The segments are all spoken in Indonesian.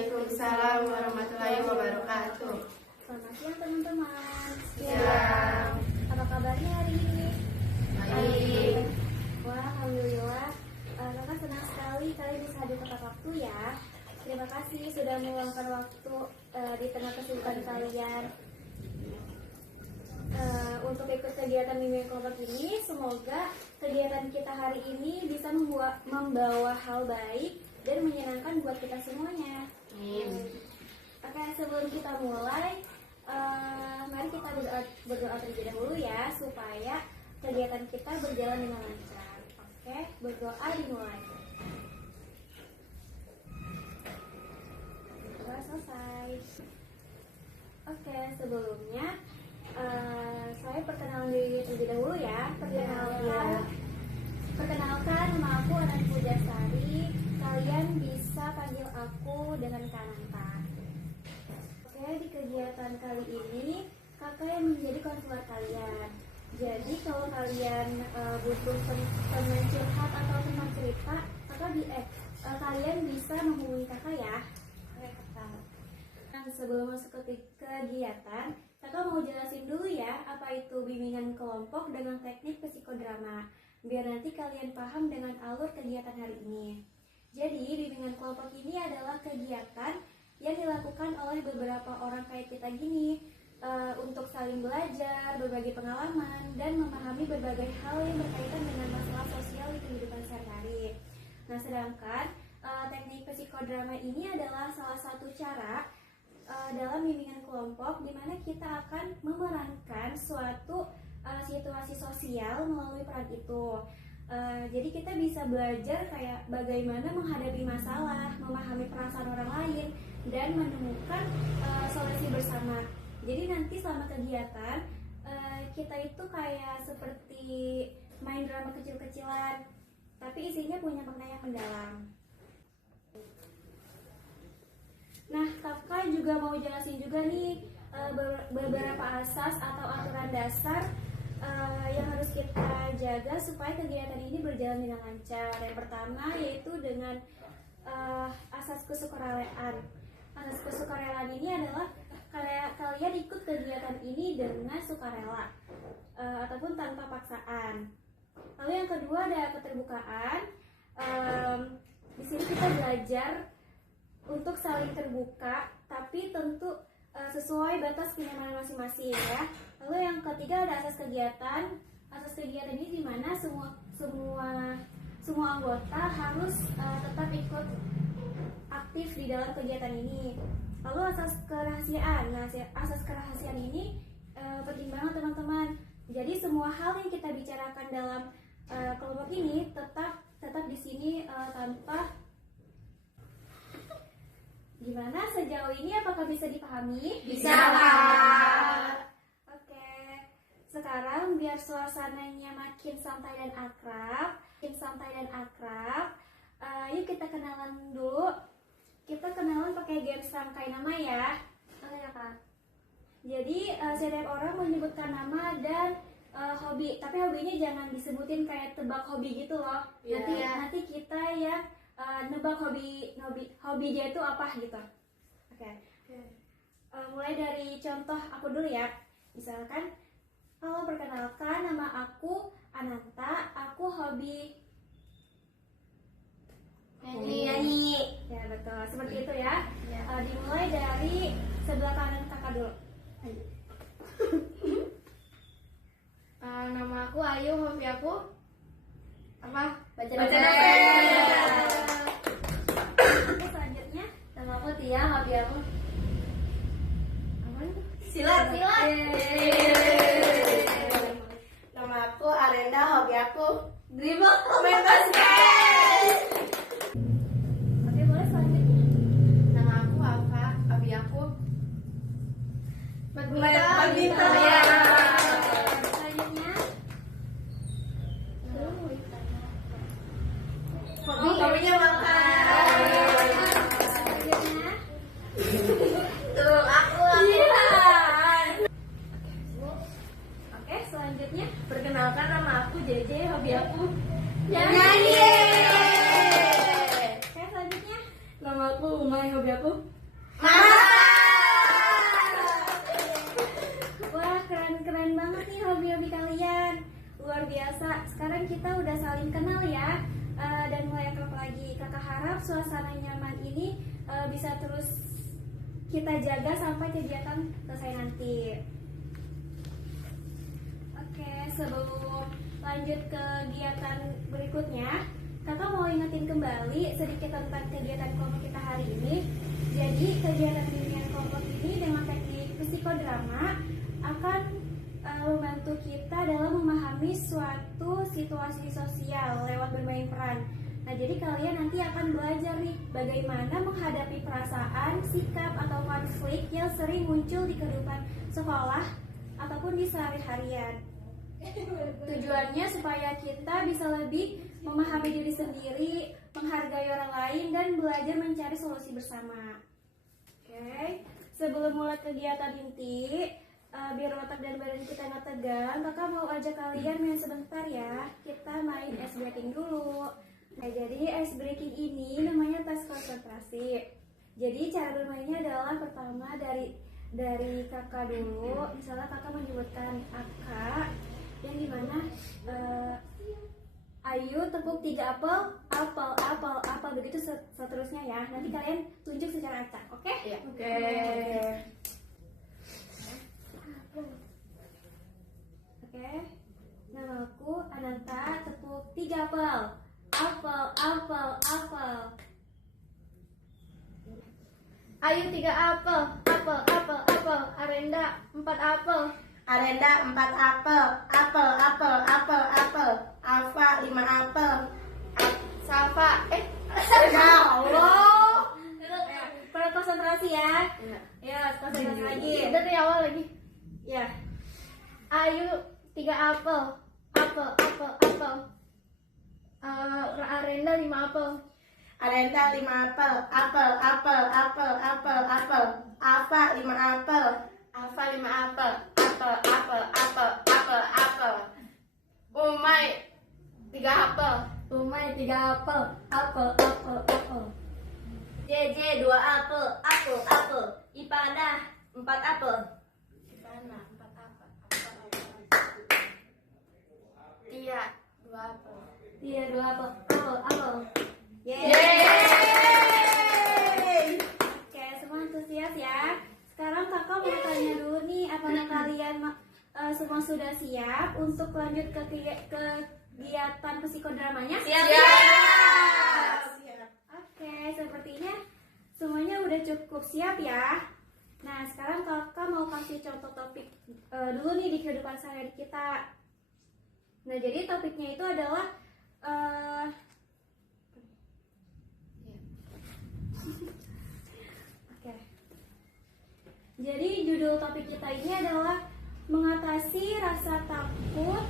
Waalaikumsalam warahmatullahi wabarakatuh. Selamat siang teman-teman. Siang. Apa kabarnya hari ini? Baik. Wah, alhamdulillah. Kakak senang sekali kalian bisa hadir tepat waktu ya. Terima kasih sudah meluangkan waktu di tengah kesibukan kalian untuk ikut kegiatan bimbingan kelompok ini. Semoga kegiatan kita hari ini bisa membawa hal baik dan menyenangkan buat kita semuanya. Oke, sebelum kita mulai, mari kita berdoa terlebih dahulu ya, supaya kegiatan kita berjalan dengan lancar. Oke, berdoa dimulai. Berdoa selesai. Oke, sebelumnya saya perkenalan diri terlebih dahulu ya. Perkenalkan, nama aku Anand Pujasari. Kalian bisa panggil aku dengan Kananta. Oke, di kegiatan kali ini kakak yang menjadi konselor kalian. Jadi kalau kalian butuh teman curhat atau teman cerita, kalian bisa menghubungi kakak ya. Oke, kakak. Nah, sebelum masuk ke kegiatan, kakak mau jelasin dulu ya apa itu bimbingan kelompok dengan teknik psikodrama, biar nanti kalian paham dengan alur kegiatan hari ini. Jadi, bimbingan kelompok ini adalah kegiatan yang dilakukan oleh beberapa orang kayak kita gini untuk saling belajar, berbagi pengalaman, dan memahami berbagai hal yang berkaitan dengan masalah sosial di kehidupan sehari-hari. Nah, sedangkan teknik psikodrama ini adalah salah satu cara dalam bimbingan kelompok di mana kita akan memerankan suatu situasi sosial melalui peran itu. Jadi kita bisa belajar kayak bagaimana menghadapi masalah, memahami perasaan orang lain, dan menemukan solusi bersama. Jadi nanti selama kegiatan kita itu kayak seperti main drama kecil-kecilan, tapi isinya punya makna yang mendalam. Nah, kakak juga mau jelasin juga nih beberapa asas atau aturan dasar yang harus kita jaga supaya kegiatan ini berjalan dengan lancar. Yang pertama yaitu dengan asas kesukarelaan. Asas kesukarelaan ini adalah kalian ikut kegiatan ini dengan sukarela ataupun tanpa paksaan. Lalu yang kedua ada keterbukaan. Di sini kita belajar untuk saling terbuka, tapi tentu sesuai batas kenyamanan masing-masing ya. Lalu yang ketiga ada asas kegiatan. Asas kegiatan ini di mana semua anggota harus tetap ikut aktif di dalam kegiatan ini. Lalu asas kerahasiaan. Nah, asas kerahasiaan ini penting banget teman-teman. Jadi semua hal yang kita bicarakan dalam kelompok ini tetap di sini tanpa. Gimana sejauh ini, apakah bisa dipahami? Bisa, Kak. Oke. Sekarang biar suasananya makin santai dan akrab, yuk kita kenalan dulu. Kita kenalan pakai game rangkai nama ya. Oke ya, Kak. Jadi setiap orang menyebutkan nama dan hobi, tapi hobinya jangan disebutin kayak tebak hobi gitu loh. Yeah. Nanti kita ya nebak hobi dia itu apa gitu. Oke. Mulai dari contoh aku dulu ya. Misalkan, halo, perkenalkan, nama aku Ananta, aku hobi Nyanyi. ya, betul, seperti itu ya. Ya. Dimulai dari sebelah kanan kakak dulu. Nama aku Ayu, hobi aku apa? Baca novel. Oke, selanjutnya Nama aku Tia, hobi aku apa itu? silat. Nama aku Arenda, hobi aku dribble, main basket. Oke, boleh selanjutnya. Nama aku Alfa, hobi aku Badminton. Ya. Selanjutnya. Hobinya makan. Selanjutnya. Tuh aku Oke, selanjutnya. Perkenalkan, nama aku JJ, hobi aku Nyanyi. nyanyi. Oke, selanjutnya. Nama aku Umay, hobi aku? Wah, keren-keren banget nih hobi-hobi kalian. Luar biasa. Sekarang kita udah saling kenal ya. Dan mulai akrab lagi. Kakak harap suasana nyaman ini bisa terus kita jaga sampai kegiatan selesai nanti. Oke, sebelum lanjut ke kegiatan berikutnya, kakak mau ingetin kembali sedikit tentang kegiatan kelompok kita hari ini. Jadi kegiatan bimbingan kelompok ini dengan teknik psikodrama akan membantu kita dalam memahami suatu situasi sosial lewat bermain peran. Nah, jadi kalian nanti akan belajar nih bagaimana menghadapi perasaan, sikap, atau konflik yang sering muncul di kehidupan sekolah ataupun di sehari-harian. Tujuannya supaya kita bisa lebih memahami diri sendiri, menghargai orang lain, dan belajar mencari solusi bersama. Oke, sebelum mulai kegiatan inti, biar otak dan badan kita nggak tegang, kakak mau ajak kalian main sebentar ya. Kita main ice breaking dulu. Nah, jadi ice breaking ini namanya tes konsentrasi. Jadi cara bermainnya adalah pertama dari kakak dulu. Misalnya kakak menyebutkan angka yang dimana ayo tepuk 3 apel begitu seterusnya ya. Nanti kalian tunjuk secara acak, oke? Iya. Oke. Oke, namaku Ananta, tepuk 3 apel. Apel. Ayu 3 apel. Arenda 4 apel. Arenda 4 apel. Alfa 5 apel. Safa Ya Allah. Perlu konsentrasi ya. Iya. Ya, konsentrasi lagi. dari awal lagi. Ya. Ayu 3 apel. Arenda 5 apel. Arenda 5 apel. Alfa 5 apel. Alfa 5 apel. Umay 3 apel. Umay 3 apel. JJ 2 apel. Ipana 4 apel. Tia 2 apel. Iya, 2 apel. Yeay. Oke, semua antusias ya. Sekarang kakak mau tanya dulu nih, apakah kalian semua sudah siap untuk lanjut ke kegiatan psikodramanya? Siap. Oke, sepertinya semuanya udah cukup siap ya. Nah, sekarang kakak mau kasih contoh topik dulu nih di kehidupan sehari-hari kita. Nah, jadi topiknya itu adalah Oke. Jadi judul topik kita ini adalah mengatasi rasa takut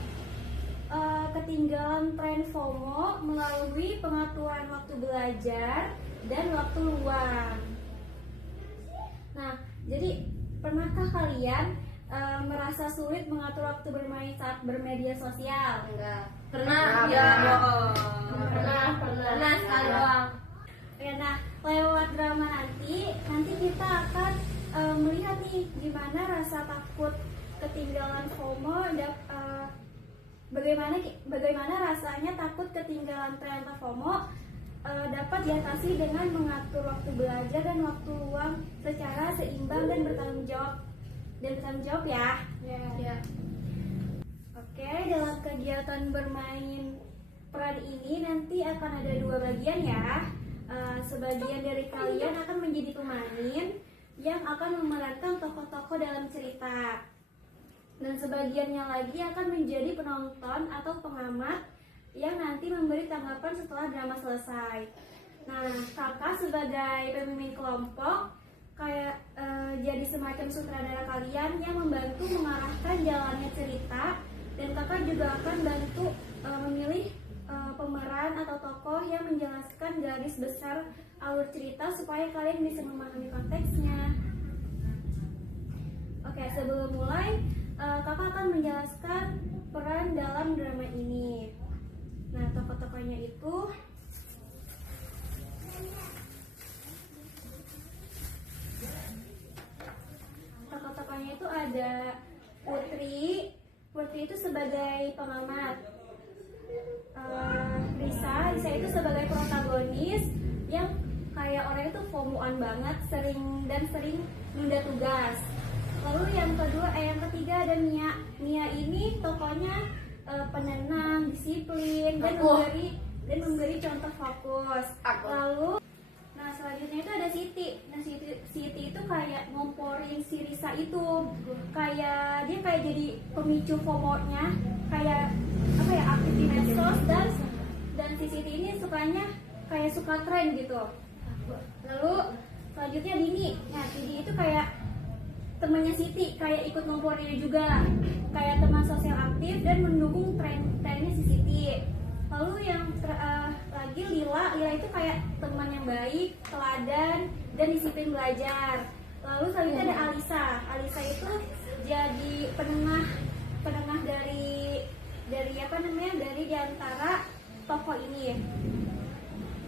ketinggalan tren FOMO melalui pengaturan waktu belajar dan waktu luang. Nah, jadi pernahkah kalian merasa sulit mengatur waktu bermain saat bermedia sosial? Enggak. Pernah. Ya. Pernah sekali doang. Ya, nah, lewat drama nanti kita akan melihat nih gimana rasa takut ketinggalan FOMO bagaimana rasanya takut ketinggalan tren atau FOMO dapat diatasi dengan mengatur waktu belajar dan waktu luang secara seimbang dan bertanggung jawab ya. Ya. Oke, dalam kegiatan bermain peran ini nanti akan ada 2 bagian ya. Sebagian dari kalian akan menjadi pemain yang akan memerankan tokoh-tokoh dalam cerita. Dan sebagiannya lagi akan menjadi penonton atau pengamat yang nanti memberi tanggapan setelah drama selesai. Nah, kakak sebagai pemimpin kelompok kayak jadi semacam sutradara kalian yang membantu mengarahkan jalannya cerita, dan kakak juga akan bantu memilih pemeran atau tokoh yang menjelaskan garis besar alur cerita supaya kalian bisa memahami konteksnya. Oke, sebelum mulai kakak akan menjelaskan peran dalam drama ini. Nah, tokoh-tokohnya itu ada Putri. Putri itu sebagai pengamat. Risa itu sebagai protagonis yang kayak orang itu FOMO-an banget, sering nunda tugas. Lalu yang ketiga ada Mia. Mia ini tokohnya penenang, disiplin dan memberi contoh fokus. Lalu selanjutnya itu ada Siti. Nah, Siti itu kayak ngomporin si Risa itu. Kayak dia kayak jadi pemicu FOMO-nya, kayak apa ya, aktif di medsos dan si Siti ini sukanya kayak suka tren gitu. Lalu selanjutnya Dini. Nah, Dini itu kayak temannya Siti, kayak ikut ngomporinnya juga, kayak teman sosial aktif dan mendukung trennya si Siti. Lalu yang lagi Lila itu kayak teman yang baik, teladan dan disiplin belajar. Lalu selanjutnya ada Alisa. Alisa itu jadi penengah dari apa namanya, dari diantara tokoh ini.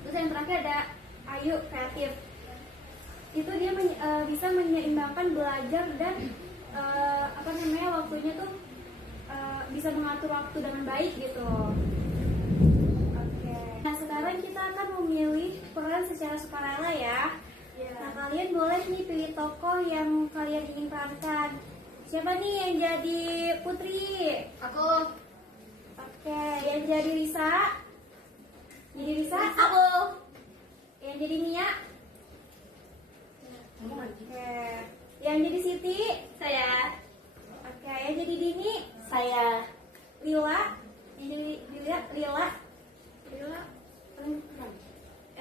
Terus yang terakhir ada Ayu, kreatif. Itu dia bisa menyeimbangkan belajar dan waktunya tuh bisa mengatur waktu dengan baik gitu. Oke. Nah, sekarang kita akan memilih peran secara sukarela ya. Nah, kalian boleh nih pilih tokoh yang kalian ingin perankan. Siapa nih yang jadi Putri? Aku. Oke, yang jadi Risa? Jadi Risa? Aku. Yang jadi Mia? Oke. Yang jadi Siti? Saya. Oke, yang jadi Dini? Saya. Lila? Yang jadi Lila?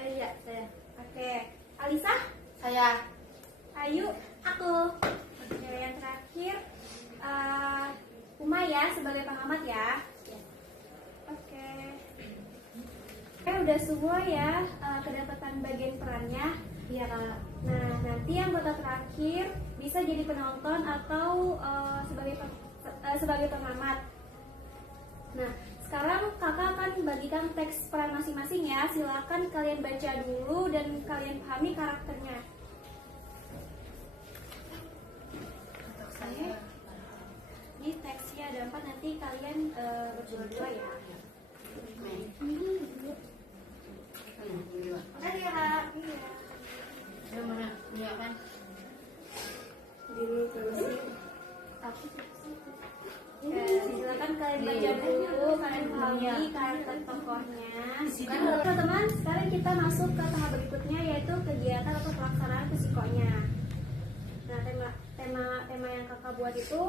Iya, saya. Oke. Alisa? Saya. Ayu? Aku. Oke, yang terakhir Umaya sebagai pengamat ya. Oke. Udah semua ya kedapatan bagian perannya. Iya, Kak. Nah, nanti yang kota terakhir bisa jadi penonton atau sebagai pengamat. Nah, sekarang kakak akan bagikan teks peran masing-masing ya. Silakan kalian baca dulu dan kalian pahami karakternya. Oke. Ini teksnya ada 4, nanti kalian berdua ya. Makasih ya, Kak. Iya. Yang mana? Iya kan? Dini terusin. Silakan kalian baca dulu, kalian pahami karakter tokohnya. Teman-teman, sekarang kita masuk ke tahap berikutnya, yaitu kegiatan atau pelaksanaan psikonya. Nah, tema yang kakak buat itu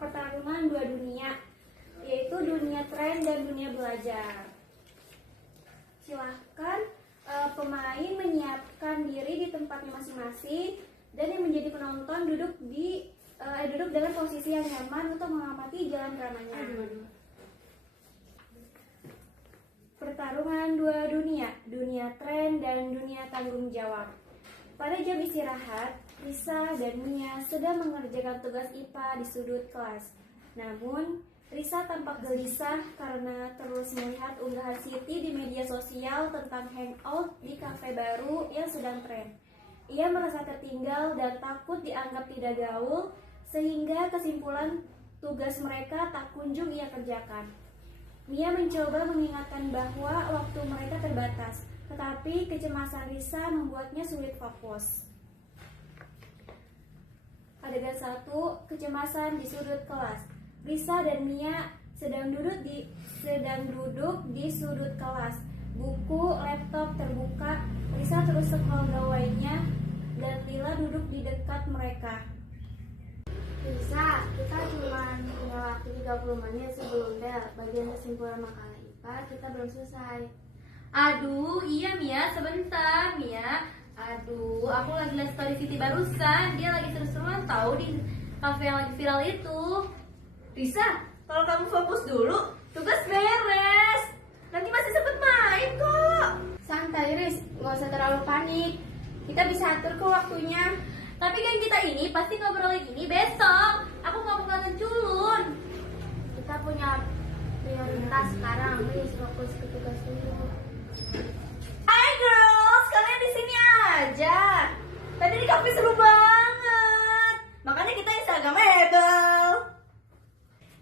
pertarungan dua dunia, yaitu dunia tren dan dunia belajar. Silahkan pemain menyiapkan diri di tempatnya masing-masing, dan yang menjadi penonton duduk dengan posisi yang nyaman untuk mengamati jalan dramanya. Pertarungan dua dunia, dunia tren dan dunia tanggung jawab. Pada jam istirahat, Risa dan Mia sedang mengerjakan tugas IPA di sudut kelas. Namun, Risa tampak gelisah karena terus melihat unggahan Siti di media sosial tentang hangout di kafe baru yang sedang tren. Ia merasa tertinggal dan takut dianggap tidak gaul, sehingga kesimpulan tugas mereka tak kunjung ia kerjakan. Mia mencoba mengingatkan bahwa waktu mereka terbatas, tetapi kecemasan Risa membuatnya sulit fokus. Adegan 1, kecemasan di sudut kelas. Risa dan Mia sedang duduk di sudut kelas. Buku, laptop terbuka. Risa terus scroll gawainya dan Lila duduk di dekat mereka. Bisa, kita cuma punya waktu 30 menit sebelum bel. Bagian kesimpulan makalah IPA kita belum selesai. Aduh, iya Mia, sebentar Mia. Aduh, aku lagi lihat story Siti barusan. Dia lagi seru-seruan tahu di kafe yang lagi viral itu. Risa, kalau kamu fokus dulu, tugas beres. Nanti masih sempet main kok. Santai Riz, nggak usah terlalu panik. Kita bisa atur ke waktunya. Tapi kan kita ini pasti ngobrol lagi ini besok. Aku nggak bakalan culun. Kita punya prioritas sekarang. Riz, fokus ke tugas dulu. Hai girls, kalian di sini aja. Tadi di kafe seru banget. Makanya kita seragam mebel.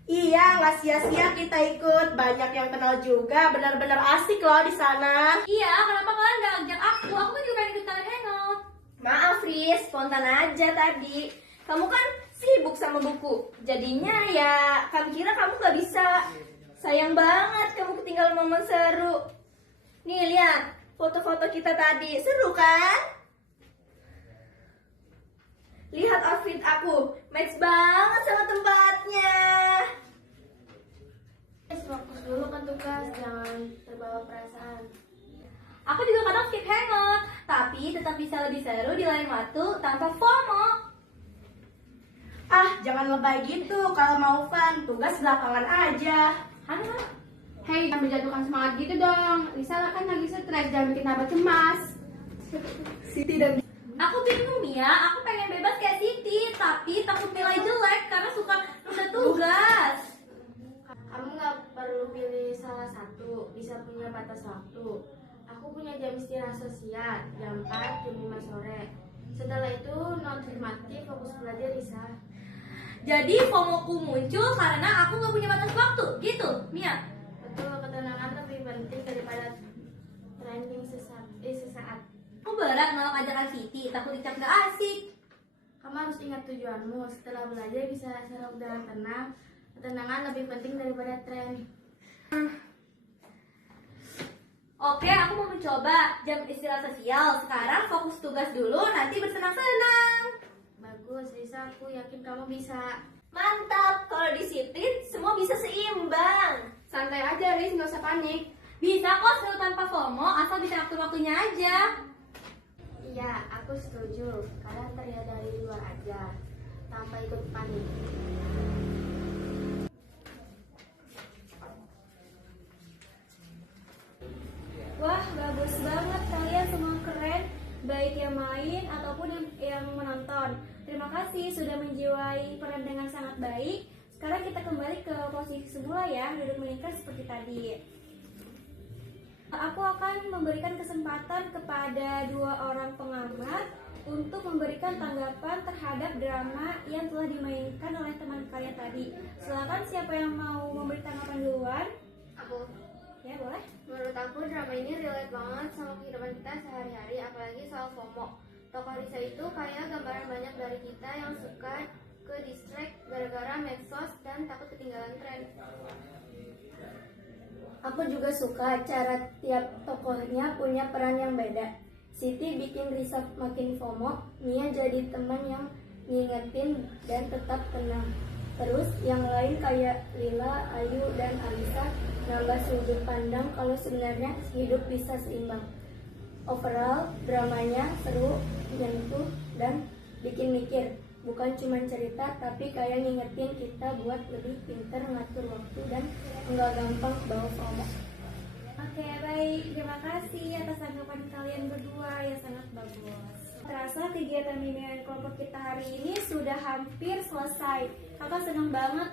Iya, nggak sia-sia kita ikut. Banyak yang kenal juga. Benar-benar asik loh di sana. Iya, kenapa kalian gak ajak aku? Aku kan juga pengen ikut kalian hangout. Maaf Riz, spontan aja tadi. Kamu kan sibuk sama buku. Jadinya ya kami kira kamu gak bisa. Sayang banget kamu ketinggalan momen seru. Nih lihat foto-foto kita tadi. Seru kan? Lihat outfit aku. Match banget sama tempatnya. Fokus dulu kan tugas, jangan terbawa perasaan. Aku juga kadang skip hangout, tapi tetap bisa lebih seru di lain waktu tanpa FOMO. Ah, jangan lebay gitu. Kalau mau fun, tugas belakangan aja. Halo. Hei, jangan menjatuhkan semangat gitu dong. Lisa kan lagi stres, jangan bikin tambah cemas. Siti dan Aku bingung Mia, aku pengen bebas kayak Siti, tapi takut nilai jelek karena suka nunda tugas. Kamu nggak perlu pilih salah satu, bisa punya batas waktu. Aku punya jam istirahat sosial, jam 4, jam 5 sore. Setelah itu non formatif, fokus belajar Lisa. Jadi FOMO-ku muncul karena aku gak punya batas waktu, gitu Mia. Betul, ketenangan lebih penting daripada trending sesaat. Aku berat nolak ajakan Siti, takut dicap gak asik. Kamu harus ingat tujuanmu. Setelah belajar bisa secara udara tenang. Ketenangan lebih penting daripada tren. Oke, aku mau mencoba jam istirahat sosial. Sekarang fokus tugas dulu, nanti bersenang-senang. Bagus, Lisa. Aku yakin kamu bisa. Mantap, kalau disiplin semua bisa seimbang. Santai aja, Riz. Nggak usah panik. Bisa kok seru tanpa FOMO, asal bisa waktu-waktunya aja. Iya, aku setuju. Kalian terlihat dari luar aja, tanpa ikut panik. Wah, bagus banget, kalian semua keren, baik yang main ataupun yang menonton. Terima kasih sudah menjiwai peran dengan sangat baik. Sekarang kita kembali ke posisi semula ya, duduk melingkar seperti tadi. Aku akan memberikan kesempatan kepada dua orang pengamat untuk memberikan tanggapan terhadap drama yang telah dimainkan oleh teman kalian tadi. Silakan siapa yang mau memberi tanggapan duluan? Aku. Ya, boleh. Menurut aku drama ini relate banget sama kehidupan kita sehari-hari, apalagi soal FOMO. Tokoh Lisa itu kayak gambaran banyak dari kita yang suka ke distract gara-gara medsos dan takut ketinggalan tren. Aku juga suka cara tiap tokohnya punya peran yang beda. Siti bikin Risa makin FOMO, Mia jadi teman yang ngingetin dan tetap tenang. Terus yang lain kayak Lila, Ayu, dan Alisa nambah sudut pandang kalau sebenarnya hidup bisa seimbang. Overall, dramanya seru, menyentuh, dan bikin mikir. Bukan cuma cerita, tapi kayak ngingetin kita buat lebih pintar ngatur waktu dan nggak gampang bawa FOMO. Oke, baik. Terima kasih atas tanggapan kalian berdua yang sangat bagus. Terasa kegiatan bimbingan kelompok kita hari ini sudah hampir selesai. Kakak senang banget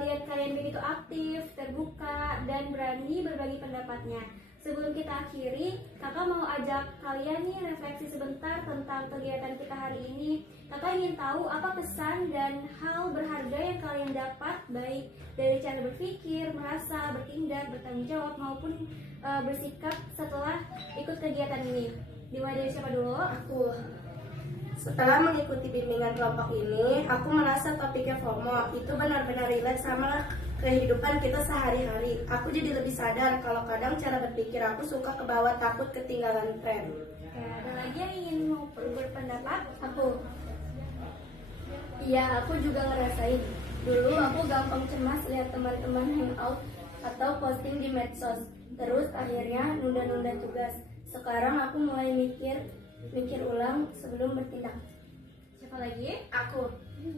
lihat kalian begitu aktif, terbuka, dan berani berbagi pendapatnya. Sebelum kita akhiri, kakak mau ajak kalian nih refleksi sebentar tentang kegiatan kita hari ini. Kakak ingin tahu apa kesan dan hal berharga yang kalian dapat, baik dari cara berpikir, merasa, bertindak, bertanggung jawab, maupun bersikap setelah ikut kegiatan ini. Dimulai dari siapa dulu? aku. Setelah mengikuti bimbingan kelompok ini, aku merasa topiknya FOMO itu benar-benar relate sama kehidupan kita sehari-hari. Aku jadi lebih sadar kalau kadang cara berpikir aku suka kebawa takut ketinggalan tren. Oke, ada lagi yang ingin mau berpendapat? Aku. Iya, aku juga ngerasain. Dulu aku gampang cemas lihat teman-teman hangout atau posting di medsos. Terus akhirnya nunda-nunda tugas. Sekarang aku mulai mikir ulang sebelum bertindak. Siapa lagi? Aku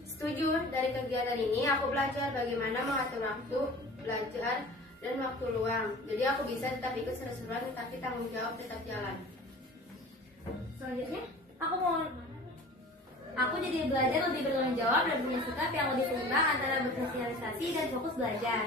setuju. Dari kegiatan ini aku belajar bagaimana mengatur waktu, belajar, dan waktu luang. Jadi aku bisa tetap ikut seru-seruan, tetapi tanggung jawab tetap jalan. Selanjutnya? Aku jadi belajar lebih bertanggung jawab dan punya sikap yang lebih seimbang antara bersosialisasi dan fokus belajar.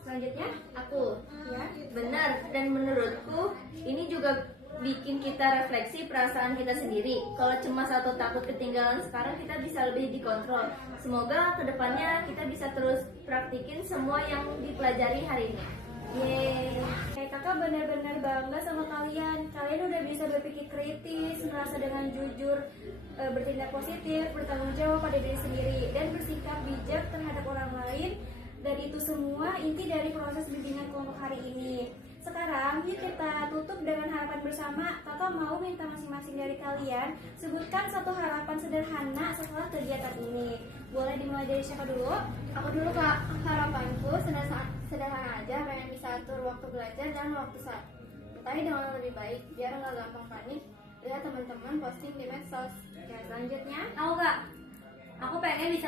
Selanjutnya? Aku Ya. Benar, dan menurutku ini juga bikin kita refleksi perasaan kita sendiri. Kalau cemas atau takut ketinggalan sekarang, kita bisa lebih dikontrol. Semoga kedepannya kita bisa terus praktikin semua yang dipelajari hari ini. Yeay. Kakak benar-benar bangga sama kalian. Kalian udah bisa berpikir kritis, merasa dengan jujur, bertindak positif, bertanggung jawab pada diri sendiri, dan bersikap bijak terhadap orang lain. Dan itu semua inti dari proses bimbingan kelompok hari ini. Sekarang yuk kita tutup dengan harapan bersama. Kakak mau minta masing-masing dari kalian sebutkan satu harapan sederhana setelah kegiatan ini. Boleh dimulai dari siapa dulu? Aku dulu Kak, harapanku sederhana aja, pengen bisa atur waktu belajar dan waktu santai dengan lebih baik, biar nggak gampang panik lihat teman-teman posting di medsos. Oke, selanjutnya. Aku Kak, aku pengen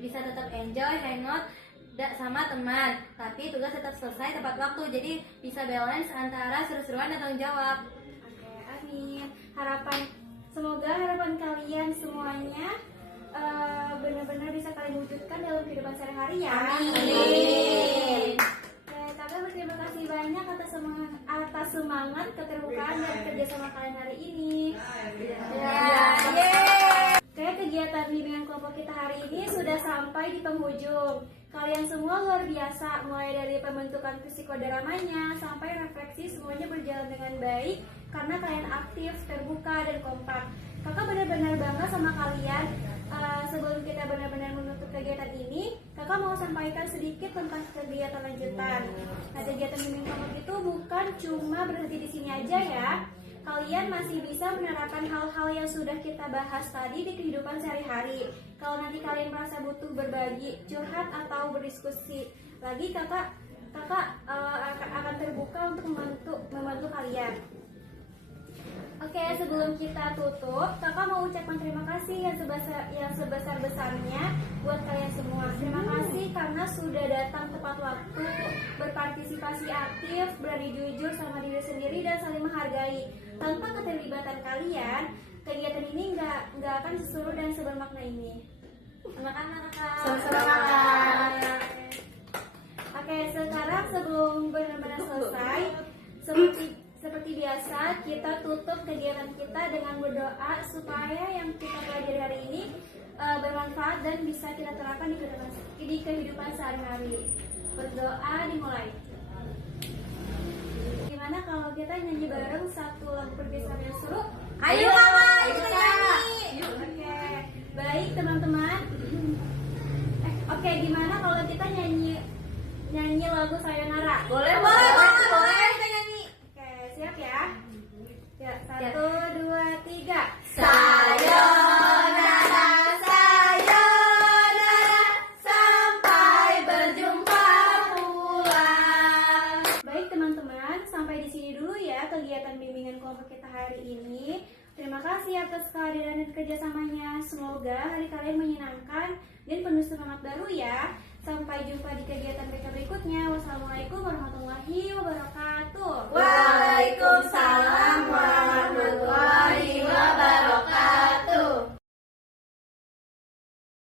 bisa tetap enjoy, hangout sama teman, tapi tugas tetap selesai tepat waktu, jadi bisa balance antara seru-seruan dan tanggung jawab. Oke, amin. Semoga harapan kalian semuanya benar-benar bisa kalian wujudkan dalam kehidupan sehari-hari ya. Amin. Kakak berterima kasih banyak atas semangat, keterbukaan dan kerjasama kalian hari ini. Oke, kegiatan bimbingan kelompok kita hari ini sudah sampai di penghujung. Kalian semua luar biasa, mulai dari pembentukan psikodramanya sampai refleksi, semuanya berjalan dengan baik karena kalian aktif, terbuka, dan kompak. Kakak benar-benar bangga sama kalian. Sebelum kita benar-benar menutup kegiatan ini, kakak mau sampaikan sedikit tentang kegiatan lanjutan. Nah, kegiatan bimbingan kelompok itu bukan cuma berhenti di sini aja ya. Kalian masih bisa menerapkan hal-hal yang sudah kita bahas tadi di kehidupan sehari-hari. Kalau nanti kalian merasa butuh berbagi, curhat, atau berdiskusi lagi, kakak akan terbuka untuk membantu kalian. Oke, sebelum kita tutup, kakak mau ucapkan terima kasih yang sebesar-besarnya buat kalian semua. Terima kasih karena sudah datang tepat waktu, berpartisipasi aktif, berani jujur sama diri sendiri, dan saling menghargai. Tanpa keterlibatan kalian, kegiatan ini nggak akan seseru dan sebermakna ini. Sama-sama Kakak. Sama-sama, Kak. Oke, sekarang sebelum benar-benar selesai, seperti biasa, kita tutup kegiatan kita dengan berdoa supaya yang kita pelajari hari ini bermanfaat dan bisa kita terapkan di kehidupan sehari-hari. Berdoa dimulai. Gimana kalau kita nyanyi bareng satu lagu perpisahan yang seru? Ayo Kakak, kita nyanyi. Oke, baik teman-teman. Oke, gimana kalau kita nyanyi lagu Sayonara? Boleh kita nyanyi. Oke, siap ya? Ya, 1, 2, 3. Sayonara, sayonara, sampai berjumpa pulang. Baik teman-teman, sampai di sini dulu ya kegiatan bimbingan kelompok kita hari ini. Terima kasih atas kehadiran dan kerjasamanya. Semoga hari kalian menyenangkan dan penuh semangat baru ya. Sampai